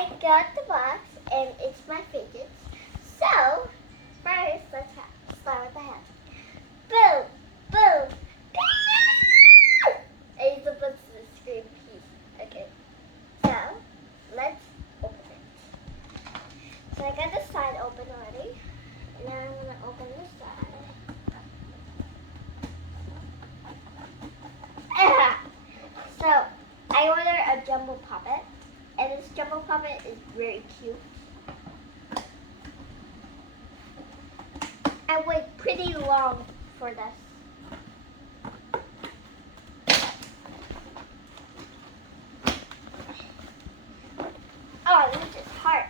I got the box and it's my fidgets. So, first let's start with the hat. Boom! Boom! I need to put the screen piece. Okay. So, let's open it. So I got the side open already. Now I'm going to open the side. So, I ordered a jumbo puppet. And this jumbo puppet is very cute. I wait pretty long for this. Oh, this is hard.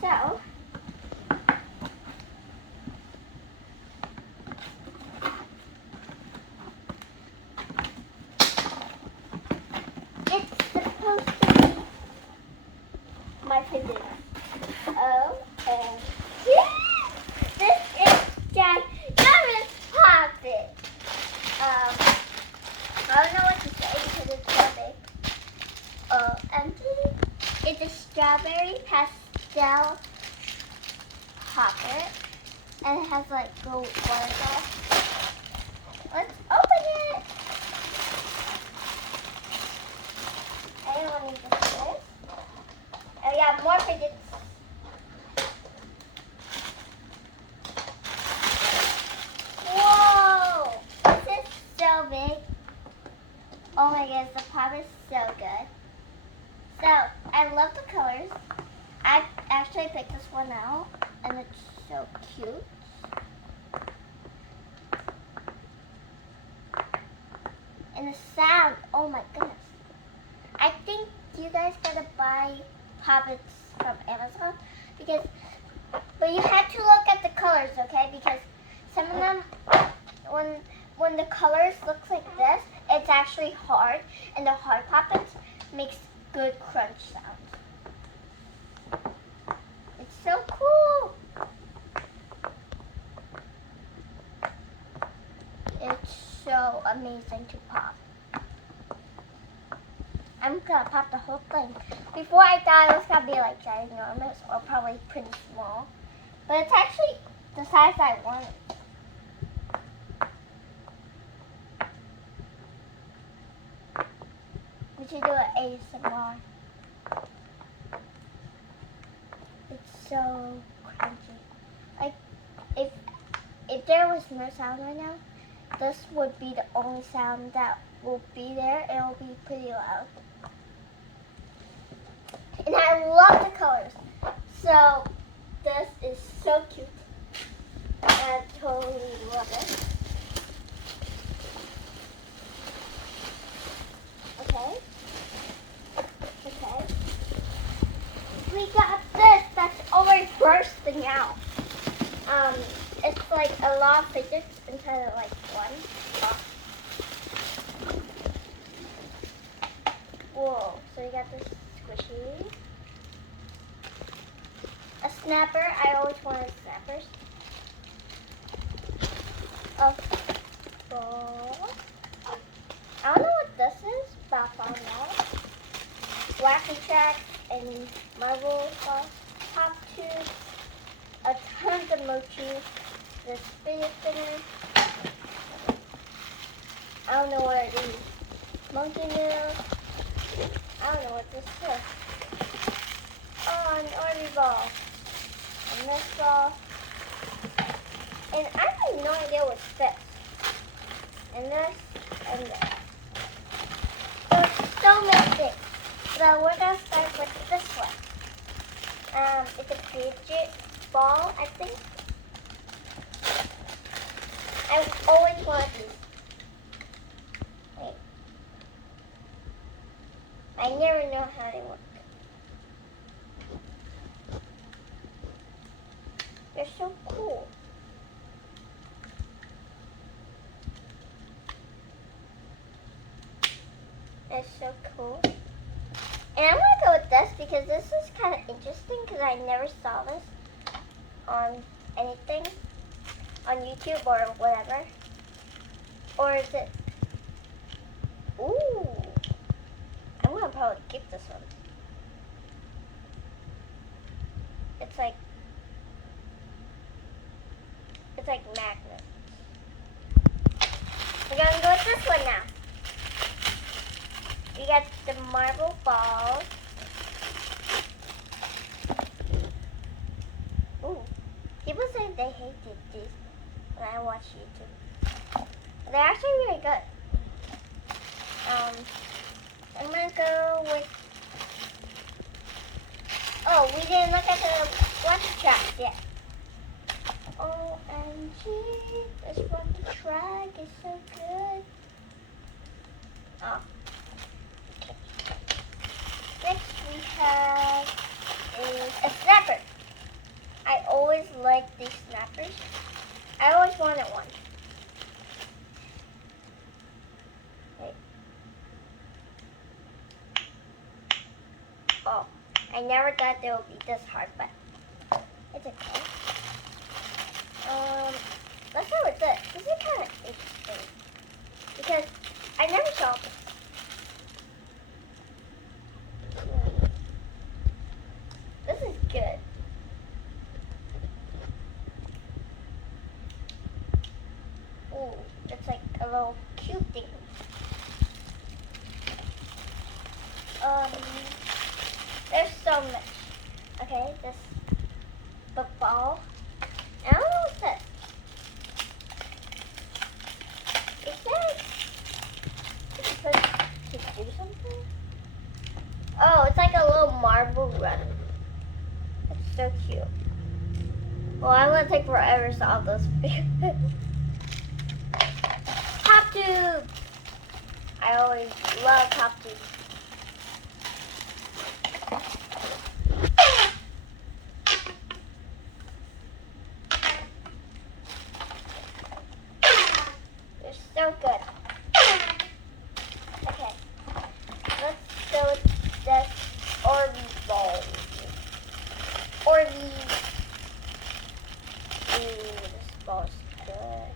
So, it's supposed to be my fidget. Oh, and this is ginormous puppet. I don't know what to say because it's so big. And it's a strawberry pastel puppet, and it has like gold water drops. Let's open it. I don't need this. Oh yeah, more fidgets. Whoa! This is so big. Oh my goodness, the pop is so good. So, I love the colors. I actually picked this one out, and it's so cute. And the sound, oh my goodness. I think you guys gotta buy puppets from Amazon but you have to look at the colors, okay? Because some of them, when the colors look like this, it's actually hard, and the hard puppets makes good crunch sounds. It's so cool. It's so amazing to pop. I'm gonna pop the whole thing. Before I thought it was gonna be like ginormous or probably pretty small, but it's actually the size I wanted. We should do an ASMR. It's so crunchy. Like if there was no sound right now, this would be the only sound that will be there. It will be pretty loud. And I love the colors. So this is so cute. I totally love it. Okay. Okay. We got this that's already bursting out. It's like a lot of fidgets inside of like one box. Whoa, so you got this squishy. A snapper, I always wanted snappers. A ball. I don't know what this is, but I'll find out. Wacky Tracks and Marble Sauce, Pop Tube, a ton of mochi, the fidget spinner. I don't know what it is. Monkey noodles. I don't know what this is. Oh, an Orby ball. A mist ball. And I have no idea what's this. And this and this. So it's so many things. So we're gonna start with this one. It's a fidget ball, I think. I've always wanted these. Wait. I never know how they work. They're so cool. They're so cool. And I'm going to go with this because this is kind of interesting because I never saw this on anything, on YouTube or whatever. Or is it, ooh, I'm going to probably keep this one. It's like magnet. We're gonna go with this one now. We got the marble balls. Ooh, people say they hated these when I watch YouTube. They're actually really good. I'm gonna go with. Oh, we didn't look at the one track yet. OMG, this one track is so good. Oh. Okay. Next we have is a snapper. I always liked these snappers. I always wanted one. Wait. Oh, I never thought they would be this hard, but it's okay. Let's start with this. This is kind of interesting because I never saw this. This is good. Ooh, it's like a little cute thing. There's so much. Okay, this the ball. I don't know what's this. It says it's supposed to do something. Oh, it's like a little marble run. It's so cute. Well, I'm gonna take forever to solve this. Top tube. I always love top tubes. They're so good. Okay, let's go with this Orby ball. Orby. Ooh, this ball is good.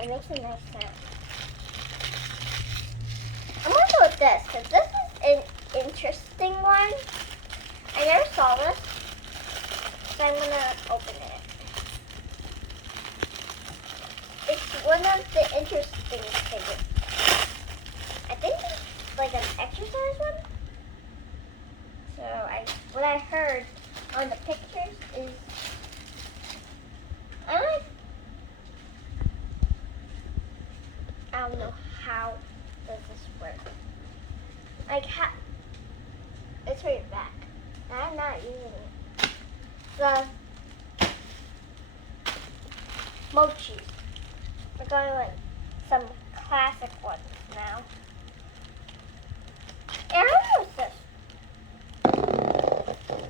It makes a nice sound. I'm gonna go with this because this is an interesting one. I never saw this, so I'm gonna open it. It's one of the interesting fidgets. I think it's like an exercise one. So what I heard on the pictures is I don't know how does this work. Like how it's for your back. I'm not using it. The mochis. We're going with some classic ones now. And I don't know what's this.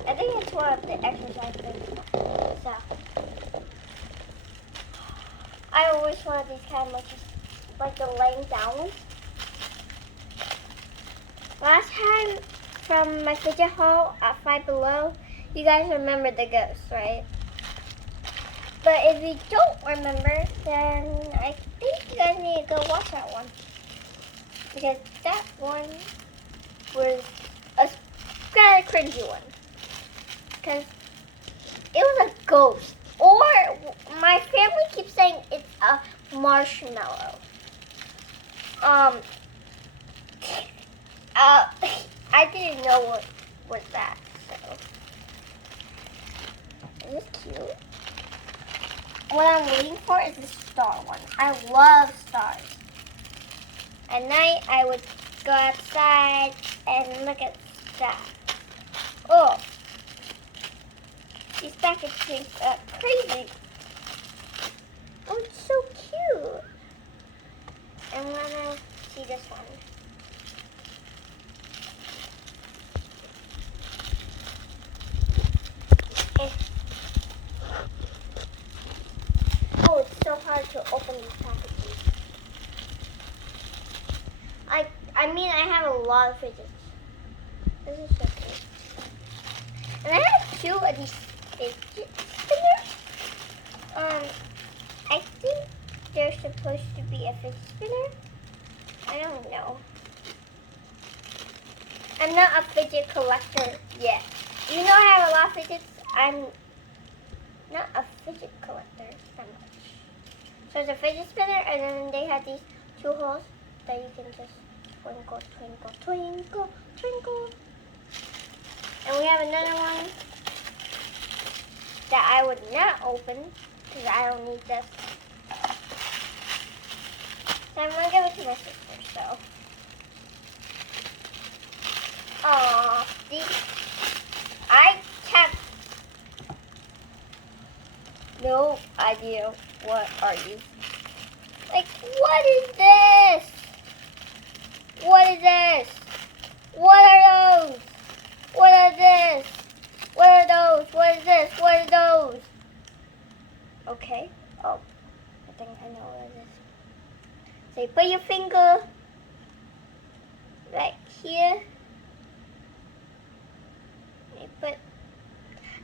I think it's one of the exercise things. So I always wanted these kind of mochis, like the laying down ones. Last time from my fidget haul at Five Below, you guys remember the ghost, right? But if you don't remember, then I think you guys need to go watch that one. Because that one was a kind of cringy one. Because it was a ghost. Or my family keeps saying it's a marshmallow. I didn't know what was that, so. Is this cute? What I'm waiting for is the star one. I love stars. At night, I would go outside and look at stars. Oh, these packages are crazy. Oh, it's so cute. I'm gonna see this one. Oh, it's so hard to open these packages. I mean, I have a lot of fidgets. This is so cool. And I have two of these fidget spinners. supposed to be a fidget spinner? I don't know. I'm not a fidget collector yet. You know I have a lot of fidgets. I'm not a fidget collector that much. So it's a fidget spinner, and then they have these two holes that you can just twinkle, twinkle, twinkle, twinkle. And we have another one that I would not open because I don't need this. So I'm gonna give it to my sister. So, I have no idea what are you. Like, what is this? What is this? What are those? What are this? What are those? What is this? What are those? Okay. Oh, I think I know what it is. So you put your finger right here. You put.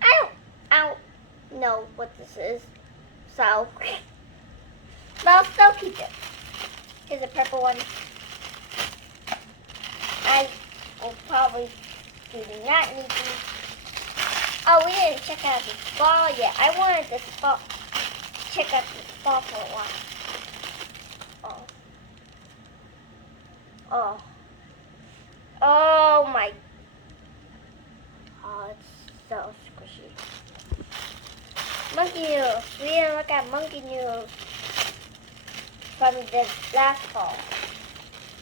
I don't know what this is. So, but I'll still keep it. Here's a purple one. I will probably do not need these. Oh, we didn't check out this ball yet. I wanted this ball. Check out this ball for a while. Oh. Oh my. Oh, it's so squishy. Monkey noodles. We didn't look at monkey noodles from the last fall.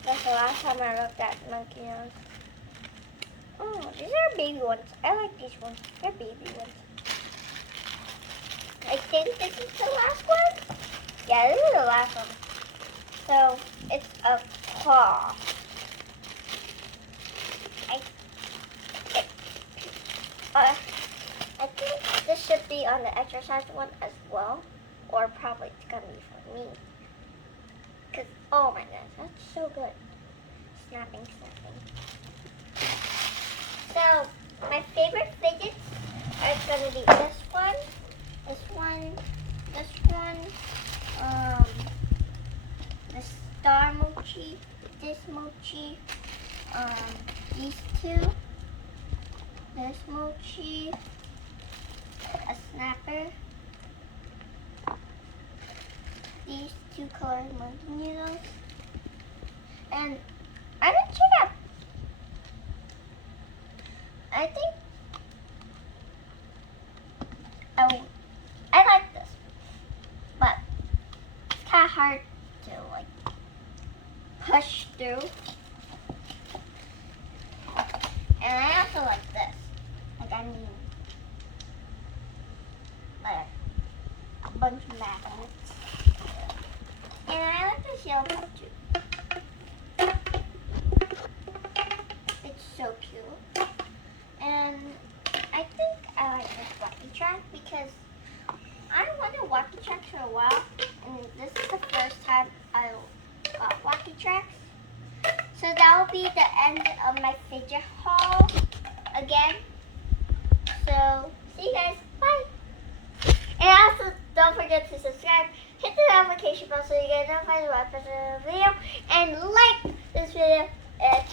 That's the last time I looked at monkey noodles. Oh, these are baby ones. I like these ones. They're baby ones. I think this is the last one. Yeah, this is the last one. So, it's a claw. I think this should be on the exercise one as well. Or probably it's going to be for me. Because, oh my goodness, that's so good. Snapping, snapping. So, my favorite fidgets are going to be this one, this one, this one, the star mochi, this mochi, these two, this mochi, a snapper, these two colored monkey noodles, and I didn't check out. I think I like this, but it's kind of hard to like push through. And I also like this. Like I mean, like a bunch of magnets. And I like this yellow one too. It's so cute. And I think I like this walkie track because I wanted walkie tracks for a while, and this is the first time I got walkie tracks. So that will be the end of my fidget haul again. So see you guys, bye. And also don't forget to subscribe, hit the notification bell so you get notified when I post a video, and like this video. And